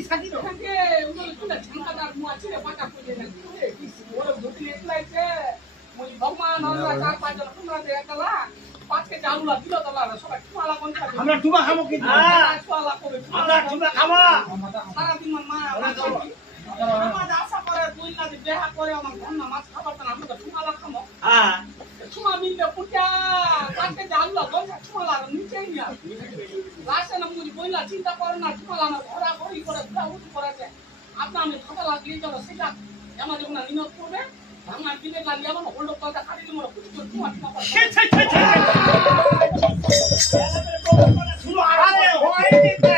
Psaki Psaki তো থাকে ওগুলো তুলে ঝাঙ্কাদার মুয়া ছিঁড়ে পাকা করে দেন ওরে ধুতি এতলাইছে মই ভগবান আল্লাহ চার পাঁচ জন তোমরা দে একলা পাঁচকে চালুলা দিল তোলা সবাই তোমালা কোন খাবে আমরা টুবা খাবো কি তোমালা করে আমরা টুবা খাবো সারা দিন মা আমার আশা করে দুই না দেহা করে আমার ঘর না মাছ খাবার না আমরা তোমালা খামো হ্যাঁ তোমা মিলে পুটা পাঁচকে চালুলা কোন তোমালা নিচে নিয়া লাস্টে না মুই বইলা চিন্তা করে না তোমালা না ঘোরা ঘড়ি করে ঘোরা উঠি করেছে আপনা আমি খাতা লাগিয়ে চলো সেটা আমার যখন নিয়ত করবে ভাঙা দিলে লাগিয়ে আমার হোল্ড করতে খালি দিব না কিছু তোমার শুনো আরে হয়